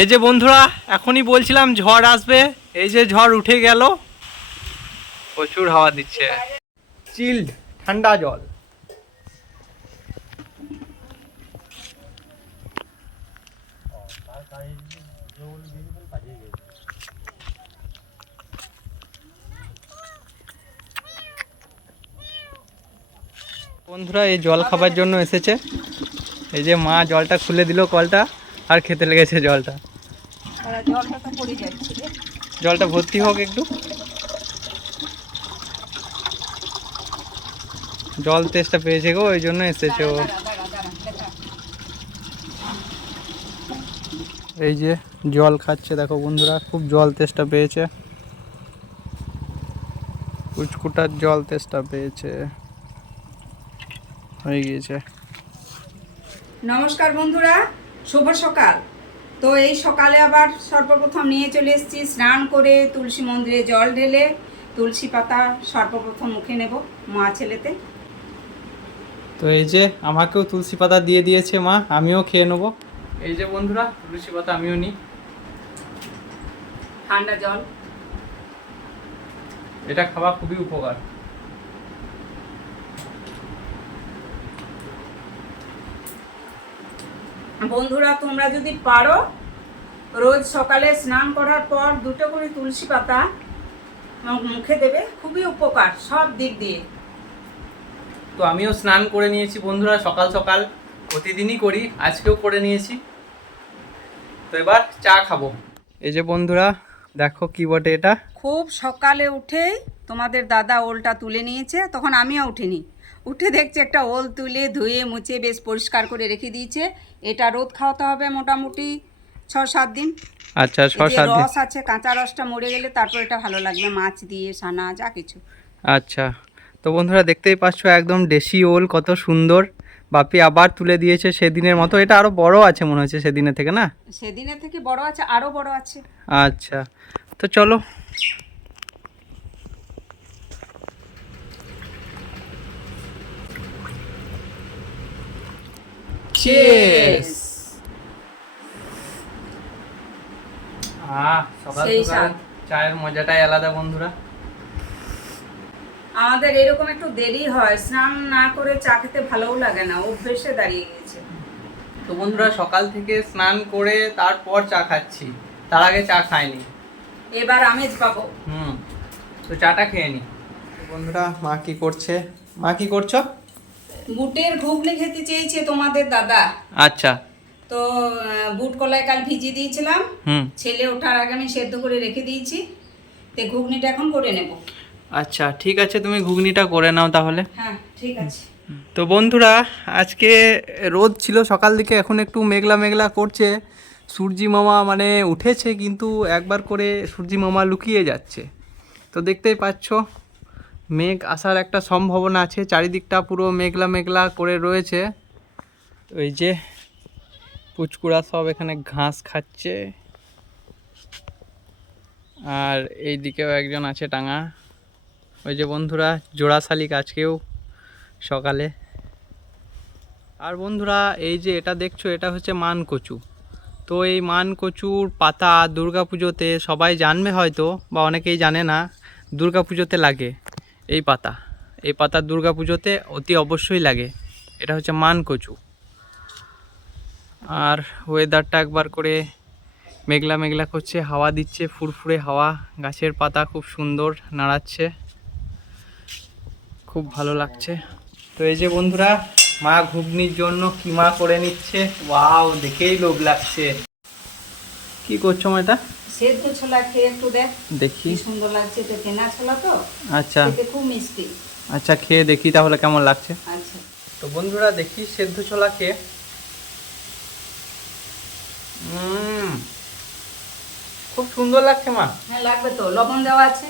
এই যে বন্ধুরা এখনই বলছিলাম ঝড় আসবে, এই যে ঝড় উঠে গেল, প্রচুর হাওয়া দিচ্ছে, চিল্ড ঠান্ডা জল। বন্ধুরা এই জল খাবার জন্য এসেছে, এই যে মা জলটা খুলে দিল কলটা আর খেতে লেগেছে জলটা। জলটা ভর্তি হোক একটু, জল তেষ্টা পেয়েছে গো, ওই জন্য এসেছে ও। এই যে জল খাচ্ছে দেখো বন্ধুরা, খুব জল তেষ্টা পেয়েছে, কুচকুটার জল তেষ্টা পেয়েছে, হয়ে গিয়েছে। নমস্কার বন্ধুরা, শুভ সকাল। তো এই সকালে আবার সর্বপ্রথম নিয়ে চলে এসেছি স্নান করে তুলসী মন্দিরে জল ঢেলে তুলসী পাতা সর্বপ্রথম মুখে নেব মা ছেলেতে। তো এই যে আমাকেও তুলসী পাতা দিয়ে দিয়েছে মা, আমিও খেয়ে নেবো। এই যে বন্ধুরা তুলসী পাতা আমিও নিই। ঠান্ডা জল, এটা খাওয়া খুবই উপকার। বন্ধুরা তোমরা যদি পারো রোজ সকালে স্নান করার পর দুটো করে তুলসী পাতা মুখে দেবে, খুবই উপকার সব দিক দিয়ে। তো আমিও স্নান করে নিয়েছি বন্ধুরা, সকাল সকাল প্রতিদিনই করি, আজকেও করে নিয়েছি। তো এবার চা খাবো। এই যে বন্ধুরা দেখো কি বটে এটা, খুব সকালে উঠেই তোমাদের দাদা ওলটা তুলে নিয়েছে, তখন আমিও উঠিনি, উঠে দেখছি একটা ওল তুলে ধুয়ে মুছে বেশ পরিষ্কার করে রেখে দিয়েছে। এটা রোদ খাওয়াতে হবে মোটামুটি 6-7 দিন। আচ্ছা 6-7 দিন। রস আছে, কাঁচা রসটা মরে গেলে তারপর এটা ভালো লাগবে মাছ দিয়ে, সানা যা কিছু। আচ্ছা তো বন্ধুরা দেখতেই পাচ্ছ একদম দেশি ওল, কত সুন্দর। বাপি আবার তুলে দিয়েছে সেদিনের মতো, এটা আরো বড় আছে মনে হচ্ছে সেদিনের থেকে, না? সেদিনের থেকে বড় আছে, আরো বড় আছে। আচ্ছা তো চলো। Cheers! সকাল সকাল চায়ের মজাটাই আলাদা বন্ধুরা। আমাদের এরকম একটু দেরি হয়, স্নান না করে চা খেতে ভালোও লাগে না, অভ্যেসে দাঁড়িয়ে গেছে। তো বন্ধুরা সকাল থেকে স্নান করে তারপর চা খাচ্ছি, তার আগে চা খাইনি, এবার আমেজ পাবো। তো চাটা খেয়ে নি। বন্ধুরা মা কি করছে, মা কি করছো? বুটের ঘুগনি খেতে চেয়েছে তোমাদের দাদা। আচ্ছা। তো বুট কলাই কাল ভিজিয়ে দিয়েছিলাম, ছেলে ওঠার আগে আমি সেদ্ধ করে রেখে দিয়েছি, তো ঘুগনিটা এখন করে নেব। আচ্ছা ঠিক আছে, তুমি ঘুগনিটা করে নাও তাহলে। হ্যাঁ ঠিক আছে। তো বন্ধুরা আজকে রোদ ছিল সকাল দিকে, এখন একটু মেঘলা মেঘলা করছে, সূর্যি মামা মানে উঠেছে কিন্তু একবার করে সূর্যি মামা লুকিয়ে যাচ্ছে। তো দেখতেই পাচ্ছ মেঘ আসার একটা সম্ভাবনা আছে, চারিদিকটা পুরো মেঘলা মেঘলা করে রয়েছে। ওই যে পুচকুড়া সব এখানে ঘাস খাচ্ছে, আর এই দিকেও একজন আছে টাঙা। ওই যে বন্ধুরা জোড়া শালিক আজকেও সকালে। আর বন্ধুরা এই যে এটা দেখছো, এটা হচ্ছে মানকচু। তো এই মানকচুর পাতা দুর্গাপুজোতে সবাই জানবে হয়তো, বা অনেকেই জানে না, দুর্গাপুজোতে লাগে এই পাতা। এই পাতা দুর্গাপুজোতে অতি অবশ্যই লাগে। এটা হচ্ছে মানকচু। আর ওয়েদারটা একবার করে মেঘলা মেঘলা করছে, হাওয়া দিচ্ছে, ফুরফুরে হাওয়া, গাছের পাতা খুব সুন্দর নাড়াচ্ছে, খুব ভালো লাগছে। তো এই যে বন্ধুরা মা ঘুগনির জন্য কিমা করে নিচ্ছে, ওয়াও দেখেই লোভ লাগছে। কি করছো মা এটা? সেদ্ধ ছোলা খেয়ে একটু দেখ, দেখি। কি সুন্দর লাগছে, তো কেনা ছোলা তো, আচ্ছা খেতে খুব মিষ্টি। আচ্ছা খেয়ে দেখি তাহলে কেমন লাগছে। আচ্ছা তো বন্ধুরা দেখি সেদ্ধ ছোলা খেয়ে। খুব সুন্দর লাগছে মা। হ্যাঁ লাগবে তো, লবণ দেওয়া আছে,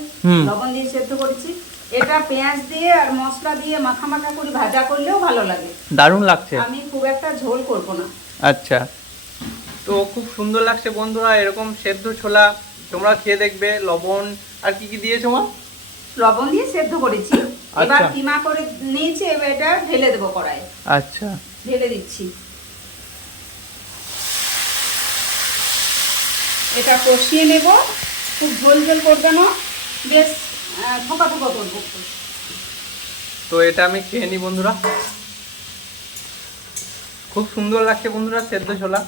লবণ দিয়ে সেদ্ধ করেছি। এটা পেঁয়াজ দিয়ে আর মশলা দিয়ে মাখা মাখা করে ভাজা করলেও ভালো লাগে, দারুণ লাগছে। আমি খুব একটা ঝোল করব না। আচ্ছা তো খুব সুন্দর লাগছে বন্ধুরা, এরকম সেদ্ধ ছোলা তোমরা খেয়ে দেখবে। লবণ আর কি কি দিয়েছো মা? লবণ দিয়ে সেদ্ধ করেছি, এবার কিমা করে নিয়েছি, এবার এটা ঢেলে দেবো কড়াইয়ে। আচ্ছা ঢেলে দিচ্ছি। এটা কষিয়ে নেব, খুব ঝোল ঝোল করবে না, বেশ থোকা থোকা করবো। তো এটা আমি খেয়ে নিই বন্ধুরা। খুব সুন্দর লাগছে বন্ধুরা সেদ্ধ ছোলা।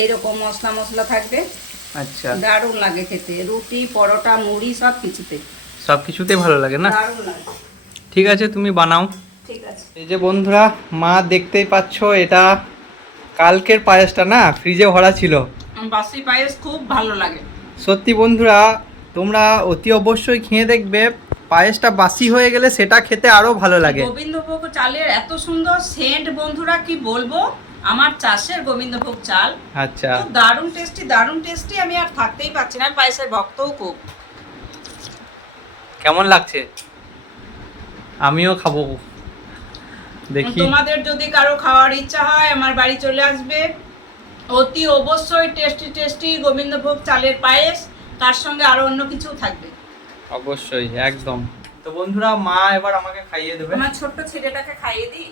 এইরকম মশলা মশলা থাকবে, আচ্ছা, দারুণ লাগে খেতে, রুটি পরোটা মুড়ি সব কিছুতে সব কিছুতেই ভালো লাগে না? দারুণ লাগে। ঠিক আছে, তুমি বানাও। ঠিক আছে। এই যে বন্ধুরা, মা দেখতেই পাচ্ছ, এটা কালকের পায়েসটা না, ফ্রিজে ভরা ছিল। বাসি পায়েস খুব ভালো লাগে। সত্যি বন্ধুরা, তোমরা অতি অবশ্যই খেয়ে দেখবে, পায়েসটা বাসি হয়ে গেলে সেটা খেতে আরো ভালো লাগে। গোবিন্দভোগ চালের এত সুন্দর সেন্ট বন্ধুরা, কি বলবো, আমার চাষের গোবিন্দভোগ চাল। আচ্ছা, তো দারুণ টেস্টি, দারুণ টেস্টি, আমি আর থাকতেই পারছি না, পায়েসের ভক্তও খুব। কেমন লাগছে? আমিও খাবো, দেখি। তোমাদের যদি কারো খাওয়ার ইচ্ছা হয় আমার বাড়ি চলে আসবে, অতি অবশ্যই টেস্টি টেস্টি গোবিন্দভোগ চালের পায়েস, তার সঙ্গে আরো অন্য কিছু থাকবে। অবশ্যই, একদম। তো বন্ধুরা, মা এবার আমাকে খাইয়ে দেবে। আমার ছোট্ট ছেলেটাকে খাইয়ে দিই।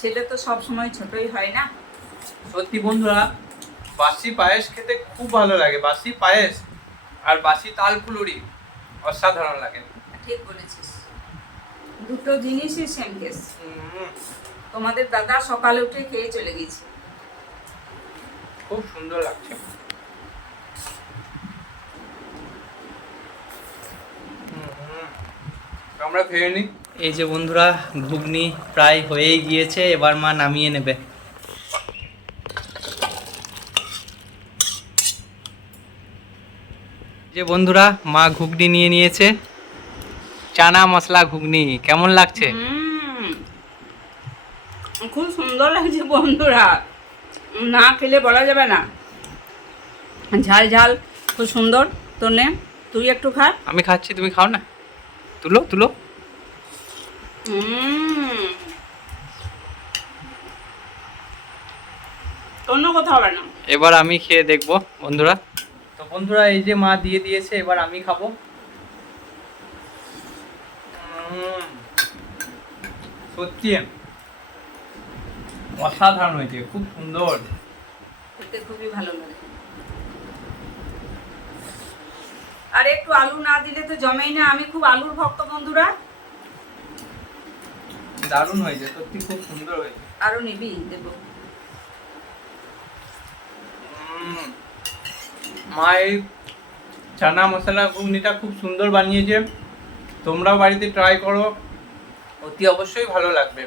ছেলে তো সব সময় ছোটই হয় না। সত্যি বন্ধুরা, বাসি পায়েস খেতে খুব ভালো লাগে। বাসি পায়েস আর বাসি তাল ফুলুরি অসাধারণ লাগে। ঠিক বলেছিস, দুটো জিনিসই সেম কেস। তোমাদের দাদা সকালে উঠে খেয়ে চলে গেছে। খুব সুন্দর লাগছে। আমরা খেয়ে নিই। এই যে বন্ধুরা, ঘুগনি প্রায় হয়েই গিয়েছে, এবার মা নামিয়ে নেবে। যে বন্ধুরা, মা ঘুগনি নিয়ে নিয়েছে, চানা মশলা ঘুগনি। কেমন লাগছে? খুব সুন্দর লাগছে বন্ধুরা, না খেলে বলা যাবে না। ঝাল ঝাল খুব সুন্দর। তো নে, তুই একটু খা। আমি খাচ্ছি, তুমি খাও না। তুলো তুলো। অন্য কথা হবে না। এবার আমি খেয়ে দেখবো বন্ধুরা। তো বন্ধুরা, এই যে মা দিয়ে দিয়েছে, এবার আমি খাবো। সত্যি অসাধারণ হয়েছে, খুব সুন্দর। খেতে খুবই ভালো লাগে। আর একটু আলু না দিলে তো জমেই না, আমি খুব আলুর ভক্ত বন্ধুরা। দারুণ হয়েছে, সত্যি খুব সুন্দর হয়েছে। আরো নিবি? দেবো। মা এই চানা মশলা ঘুগনিটা খুব সুন্দর বানিয়েছে। তোমরাও বাড়িতে ট্রাই করো, অতি অবশ্যই ভালো লাগবে।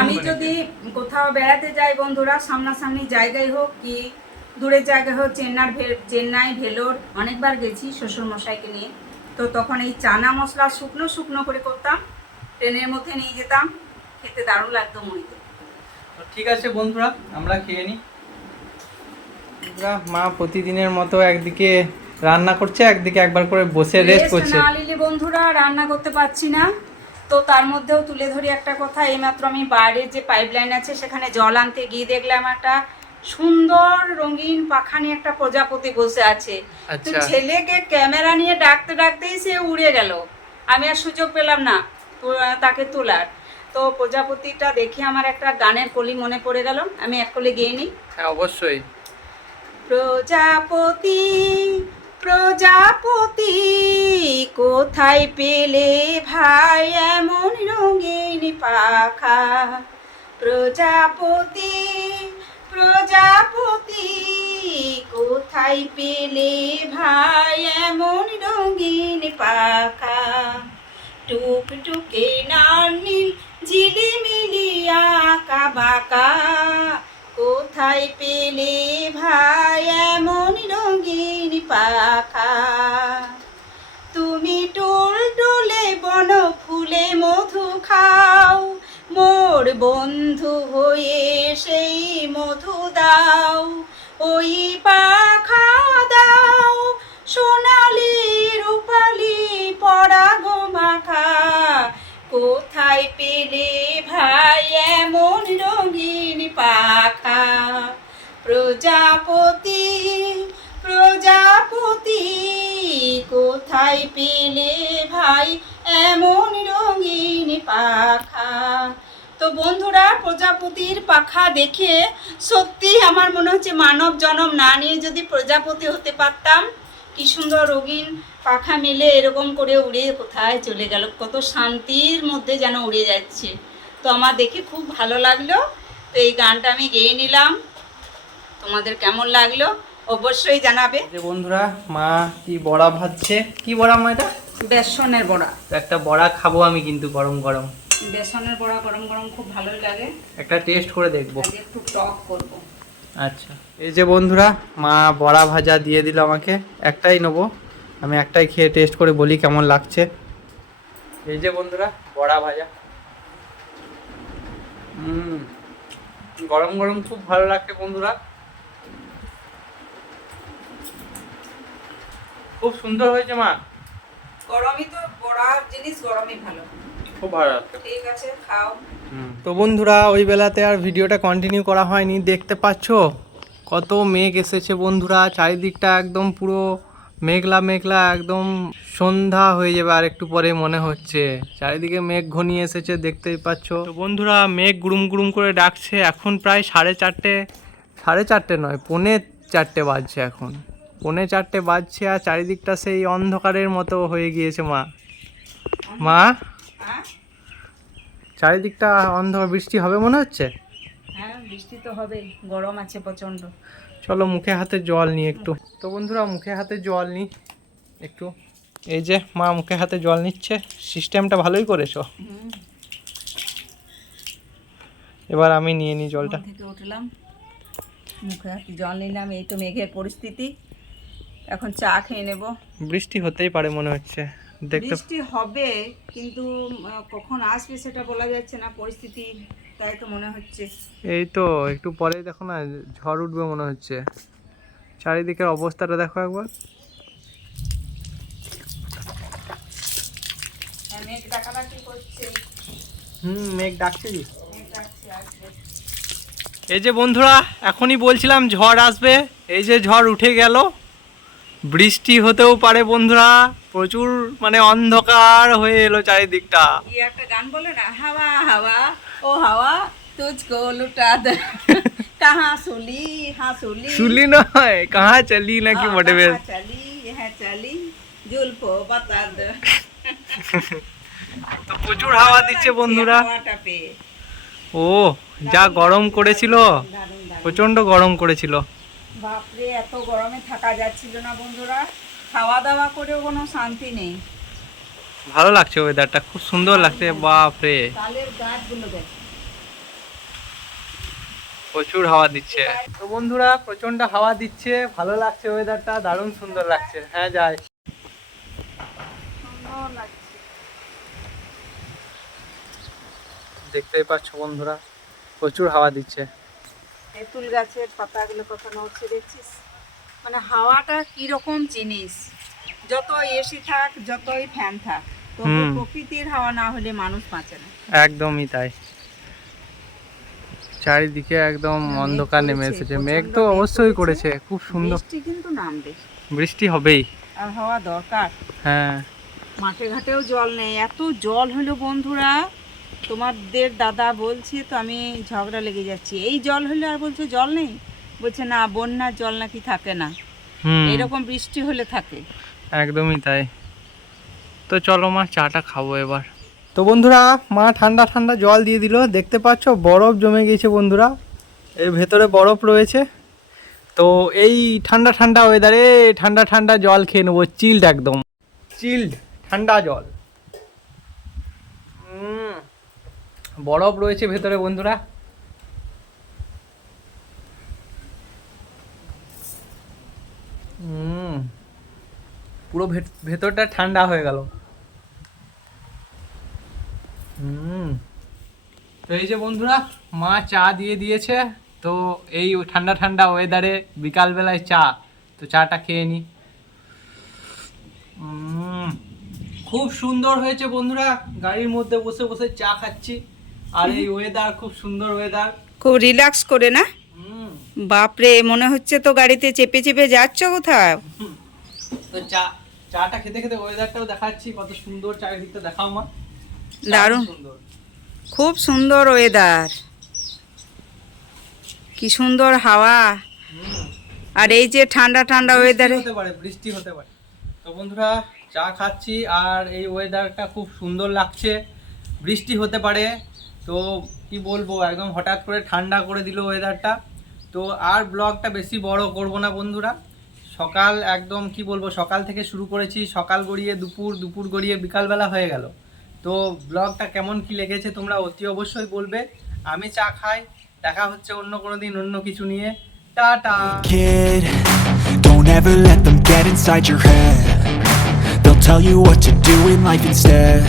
আমি যদি কোথাও বেড়াতে যাই বন্ধুরা, সামনাসামনি জায়গায় হোক কি দূরের জায়গায় হোক, চেন্নাই ভেলোর অনেকবার গেছি শ্বশুর মশাইকে নিয়ে, তো তখন এই চানা মশলা শুকনো শুকনো করে করতাম, ট্রেনের মধ্যে নিয়ে যেতাম, খেতে দারুণ লাগতো মুড়িতে। তো ঠিক আছে বন্ধুরা, আমরা খেয়ে নিই। বন্ধুরা, মা প্রতিদিনের মতো একদিকে রান্না করছে, একদিকে একবার করে বসে রেস্ট করছে। না নিলে বন্ধুরা রান্না করতে পারছি না। তো তার মধ্যেও তুলে ধরি একটা কথা, এইমাত্র আমি বাইরের যে পাইপলাইন আছে সেখানে জল আনতে গিয়ে দেখলাম একটা সুন্দর রঙিন পাখানি একটা প্রজাপতি বসে আছে। তো ছেলেকে ক্যামেরা নিয়ে ডাকতে ডাকতেই সে উড়ে গেল, আমি আর সুযোগ পেলাম না তাকে তোলার। তো প্রজাপতিটা দেখে আমার একটা গানের কলি মনে পড়ে গেল, আমি এক কলি গেয়ে নিই। হ্যাঁ, অবশ্যই। প্রজাপতি প্রজাপতি কোথায় পেলে ভাই এমন রঙিন পাখা, প্রজাপতি প্রজাপতি কোথায় পেলে ভাই এমন রঙিন পাখা, টুকটুকে নীল ঝিলিমিলি আঁকা বাঁকা, কোথায় পেলে ভাই এমন রঙিন পাখা, তুমি টুলটুলে বন ফুলে মধু খাও, মোর বন্ধু হয়ে সেই মধু দাও, ওই পাখা দাও সোনালি রূপালি পরাগ মাখা, কোথায় পেলে ভাই এমন রঙিন পাখা, প্রজাপতি প্রজাপতি কোথায় পেলে ভাই এমন রঙিন পাখা। তো বন্ধুরা, প্রজাপতির পাখা দেখে সত্যি আমার মনে হচ্ছে মানব জন্ম না নিয়ে যদি প্রজাপতি হতে পারতাম। কি সুন্দর রঙিন পাখা মেলে এরকম করে উড়ে কোথায় চলে গেল, কত শান্তির মধ্যে যেন উড়ে যাচ্ছে। তো আমার দেখে খুব ভালো লাগলো। তো এই গানটা আমি গেয়ে নিলাম। তোমাদের কেমন লাগলো অবশ্যই জানাবে। যে বন্ধুরা, মা কি বড়া ভাজছে। কি বড়া মা এটা? বেসনের বড়া। তো একটা বড়া খাবো আমি কিন্তু গরম গরম। বেসনের বড়া গরম গরম খুব ভালোই লাগে। একটা টেস্ট করে দেখবো। আজ একটু টক করবো। আচ্ছা, এই যে বন্ধুরা, মা বড়া ভাজা দিয়ে দিল আমাকে। একটাই নেবো, আমি একটাই খেয়ে টেস্ট করে বলি কেমন লাগছে। এই যে বন্ধুরা, বড়া ভাজা। গরম গরম খুব ভালো লাগছে বন্ধুরা, খুব সুন্দর হয়েছে মা। গরমই তো বড়ার জিনিস, গরমই ভালো। খুব ভালো লাগছে। ঠিক আছে, খাও। তো বন্ধুরা, ওই বেলাতে আর ভিডিওটা কন্টিনিউ করা হয়নি। দেখতে পাচ্ছো কত মেঘ এসেছে বন্ধুরা, চারিদিকটা একদম পুরো মেঘলা মেঘলা, একদম সন্ধ্যা হয়ে যাবে আর একটু পরে মনে হচ্ছে। চারিদিকে মেঘ ঘনিয়ে এসেছে, দেখতেই পাচ্ছো। তো বন্ধুরা, মেঘ গুড়ুম গুড়ুম করে ডাকছে। এখন প্রায় 4:30, 4:30 নয়, 3:45 বাজছে। এখন 3:45 বাজছে আর চারিদিকটা সেই অন্ধকারের মতো হয়ে গিয়েছে মা। মা, হ্যাঁ চারিদিকটা অন্ধকার, বৃষ্টি হবে মনে হচ্ছে। হ্যাঁ, বৃষ্টি তো হবেই, গরম আছে প্রচন্ড। চলো মুখে হাতে জল নিই একটু। তো বন্ধুরা, মুখে হাতে জল নিই একটু। এই যে মা মুখে হাতে জল নিচ্ছে, সিস্টেমটা ভালোই করেছো। এবার আমি নিয়ে নিই জলটা। ঘুম থেকে উঠলাম, মুখে হাতে জল নিলাম। এই তো মেঘের পরিস্থিতি, এখন চা খেয়ে নেব। বৃষ্টি হতেই পারে মনে হচ্ছে, দেখতে। বৃষ্টি হবে কিন্তু কখন আসবে সেটা বলা যাচ্ছে না, পরিস্থিতি তাই তো মনে হচ্ছে। এই তো একটু পরে দেখো না, ঝড় উঠবে মনে হচ্ছে। চারিদিকের অবস্থাটা দেখো একবার। হ্যাঁ, মেঘ ডাকাডাকি করছে। মেঘ ডাকছে কি। মেঘ ডাকছে, আসবে। এই যে বন্ধুরা, এখনই বলছিলাম ঝড় আসবে, এই যে ঝড় উঠে গেল। বৃষ্টি হতেও পারে বন্ধুরা, প্রচুর মানে অন্ধকার হয়ে এলো চারিদিকটা। কি একটা গান বলে না, হাওয়া হাওয়া ও হাওয়া তুঝকো লুটা দে, কাহা সুলি হাসুলি শুলি নয়, কাহা চলি নাকি বটে বেশ। চলি হ্যাঁ চলি জুলফো বাতা দে। তো প্রচুর হাওয়া দিচ্ছে বন্ধুরা। হাওয়াটা পেয়ে ও যা গরম করেছিল, দারুণ দারুণ। প্রচন্ড গরম করেছিল। বাপরে, এত গরমে থাকা যাচ্ছিল না বন্ধুরা, খাওয়া দাওয়া করেও কোনো শান্তি নেই। ভালো লাগছে ওয়েদারটা, খুব সুন্দর লাগছে। বাপরে, কালের গাছগুলো দেখ। প্রচুর হাওয়া দিচ্ছে। তো বন্ধুরা, প্রচন্ড হাওয়া দিচ্ছে, ভালো লাগছে ওয়েদারটা, দারুণ সুন্দর লাগছে। হ্যাঁ যাই। সুন্দর লাগছে। দেখতেই পাচ্ছ বন্ধুরা, প্রচুর হাওয়া দিচ্ছে। তেঁতুল গাছের পাতাগুলো কত নড়ছে দেখছিস, মানে হাওয়াটা কিরকম জিনিস। যত এসি থাক, যতই ফ্যান থাক, তবু প্রকৃতির হাওয়া না হলে মানুষ বাঁচে না। একদমই তাই। চারিদিকে একদম অন্ধকার নেমে এসেছে। মেঘ তো অবশ্যই করেছে, খুব সুন্দর। বৃষ্টি কিন্তু নামবে, বৃষ্টি হবেই। আর হওয়া দরকার। হ্যাঁ, মাঠে ঘাটেও জল নেই, এত জল হলো বন্ধুরা। তোমাদের দাদা বলছে তো, আমি ঝগড়া লেগে যাচ্ছি। এই জল হলে আর বলছে জল নেই, বলছে না বন্যার জল নাকি থাকে না, এরকম বৃষ্টি হলে থাকে। একদমই তাই। তো চলো মা, চাটা খাবো এবার। তো বন্ধুরা, মা ঠান্ডা ঠান্ডা জল দিয়ে দিল। দেখতে পাচ্ছ বরফ জমে গেছে বন্ধুরা, এর ভেতরে বরফ রয়েছে। তো এই ঠান্ডা ঠান্ডা ওয়েদারে ঠান্ডা ঠান্ডা জল খেয়ে নেবো, চিল্ড, একদম চিল্ড ঠান্ডা জল। বরফ রয়েছে ভেতরে বন্ধুরা। পুরো ভেতরটা ঠান্ডা হয়ে গেল। তো এই যে বন্ধুরা, মা চা দিয়ে দিয়েছে। তো এই ঠান্ডা ঠান্ডা ওয়েদারে বিকালবেলায় চা, তো চাটা খেয়ে নি। খুব সুন্দর হয়েছে বন্ধুরা, গাড়ির মধ্যে বসে বসে চা খাচ্ছি, আর এই ওয়েদার খুব সুন্দর ওয়েদার, খুব রিল্যাক্স করে না। বাপরে, মনে হচ্ছে তো গাড়িতে চেপে চেপে যাচ্ছ কোথাও। তো চাটা খেতে খেতে ওয়েদারটাও দেখাচ্ছি, কত সুন্দর চারিদিকটা দেখাও মা। দারুণ সুন্দর। খুব সুন্দর ওয়েদার, কি সুন্দর হাওয়া, আর এই যে ঠান্ডা ঠান্ডা ওয়েদারে হতে পারে, বৃষ্টি হতে পারে। তো বন্ধুরা চা খাচ্ছি আর এই ওয়েদারটা খুব সুন্দর লাগছে, বৃষ্টি হতে পারে। তো কি বলবো, একদম হঠাৎ করে ঠান্ডা করে দিল ওয়েদারটা। তো আর ব্লগটা বেশি বড় করব না বন্ধুরা, সকাল একদম কি বলবো, সকাল থেকে শুরু করেছি, সকাল গড়িয়ে দুপুর, দুপুর গড়িয়ে বিকালবেলা হয়ে গেল। তো ব্লগটা কেমন কি লেগেছে তোমরা অতি অবশ্যই বলবে। আমি চা খাই, দেখা হচ্ছে অন্য কোনো দিন অন্য কিছু নিয়ে। Tata. Kid, don't ever let them get inside your head. They'll tell you what to do in life instead.